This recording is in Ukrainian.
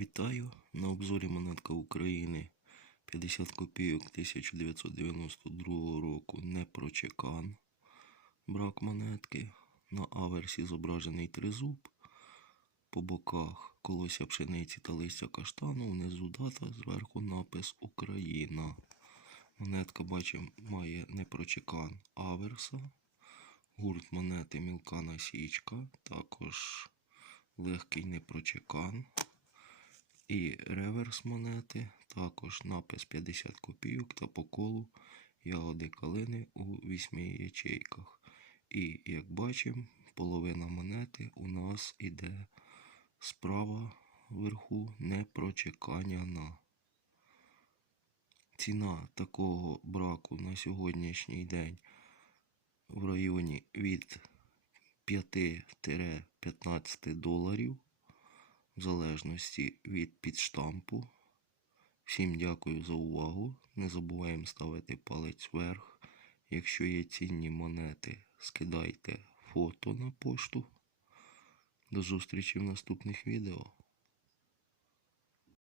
Вітаю! На обзорі монетка України 50 копійок 1992 року не прочекан. Брак монетки. На аверсі зображений тризуб. По боках колося пшениці та листя каштану, внизу дата, зверху напис Україна. Монетка, бачимо, має непрочекан аверса. Гурт монети мілка насічка, також легкий непрочекан. І реверс монети, також напис 50 копійок та по колу ягоди калини у вісьми ячейках. І як бачимо, половина монети у нас іде справа вверху непрочеканяна. Ціна такого браку на сьогоднішній день в районі від 5-15 доларів в залежності від підштампу. Всім дякую за увагу. Не забуваємо ставити палець вверх. Якщо є цінні монети, скидайте фото на пошту. До зустрічі в наступних відео.